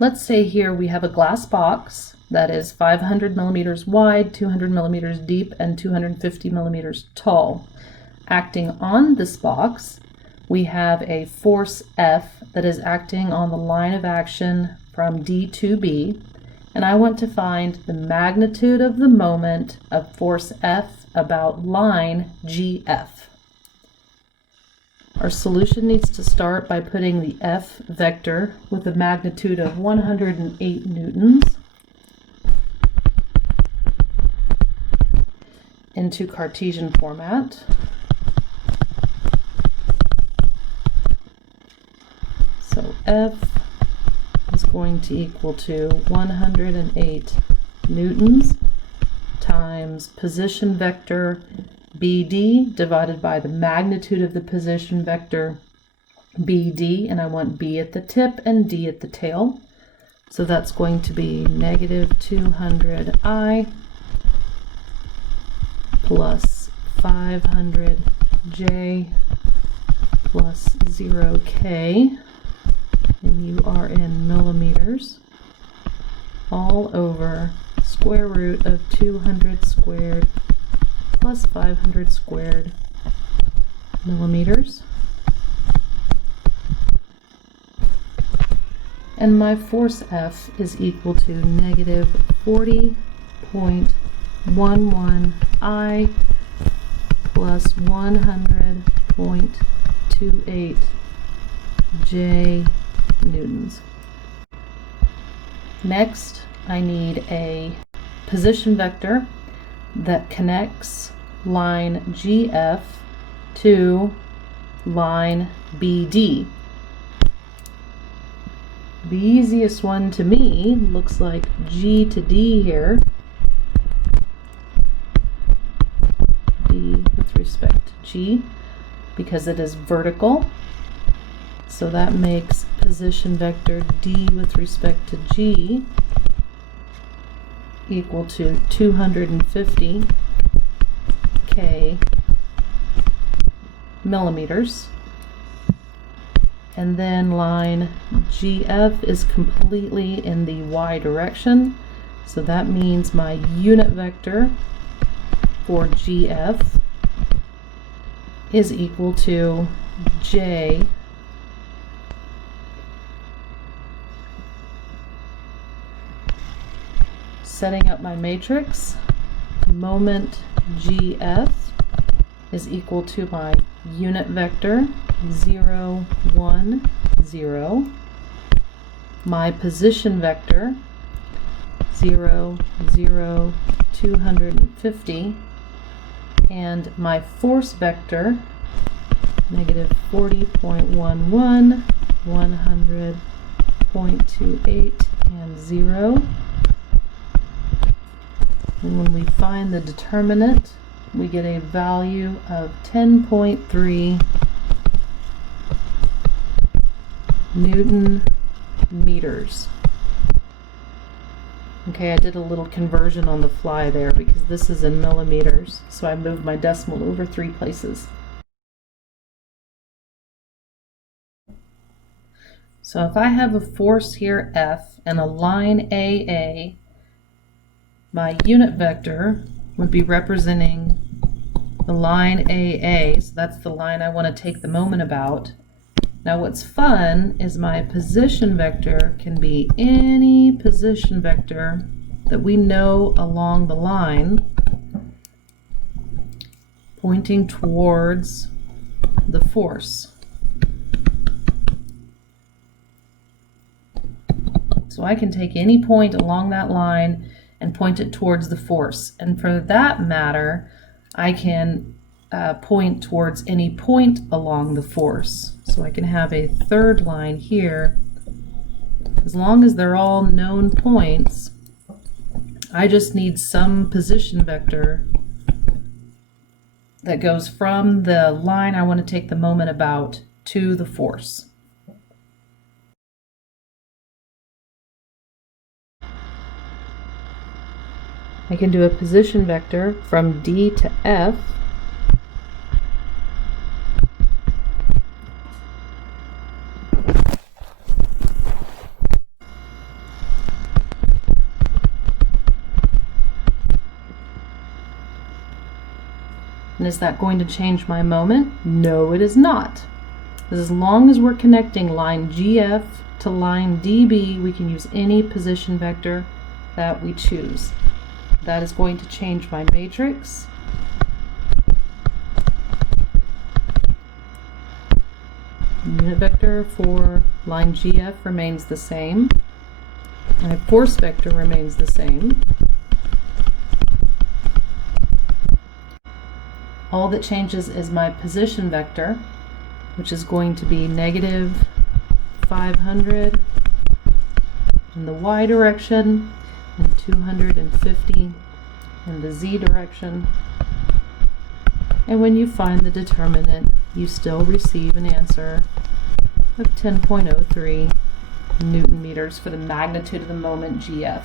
let's say here we have a glass box that is 500 millimeters wide, 200 millimeters deep, and 250 millimeters tall. Acting on this box, we have a force F that is acting on the line of action from D to B, and I want to find the magnitude of the moment of force F about line GF. Our solution needs to start by putting the F vector with a magnitude of 108 newtons into Cartesian format. So F is going to equal to 108 newtons times position vector BD divided by the magnitude of the position vector BD, and I want B at the tip and D at the tail. So that's going to be negative 200I plus 500J plus 0K, and you are in millimeters, all over square root of 200 squared plus 500 squared millimeters. And my force F is equal to negative 40.11 I plus 100.28 J newtons. Next, I need a position vector that connects line GF to line BD. The easiest one to me looks like G to D here. D with respect to G, because it is vertical. So that makes position vector D with respect to G equal to 250 K millimeters. And then line GF is completely in the Y direction. So that means my unit vector for GF is equal to J setting up my matrix. Moment GF is equal to my unit vector 0, 1, 0, my position vector 0, 0, 250, and my force vector negative 40.11, 100.28, and 0. And when we find the determinant, we get a value of 10.3 Newton meters. Okay, I did a little conversion on the fly there because this is in millimeters, so I moved my decimal over 3 places. So if I have a force here F and a line AA, my unit vector would be representing the line AA, so that's the line I want to take the moment about. Now what's fun is my position vector can be any position vector that we know along the line pointing towards the force. So I can take any point along that line and point it towards the force. And for that matter, I can point towards any point along the force. So I can have a third line here. As long as they're all known points, I just need some position vector that goes from the line I want to take the moment about to the force. I can do a position vector from D to F. And is that going to change my moment? No, it is not. As long as we're connecting line GF to line DB, we can use any position vector that we choose. That is going to change my matrix. Unit vector for line GF remains the same. My force vector remains the same. All that changes is my position vector, which is going to be negative 500 in the y direction and 250 in the z direction. And when you find the determinant, you still receive an answer of 10.03 Newton meters for the magnitude of the moment GF.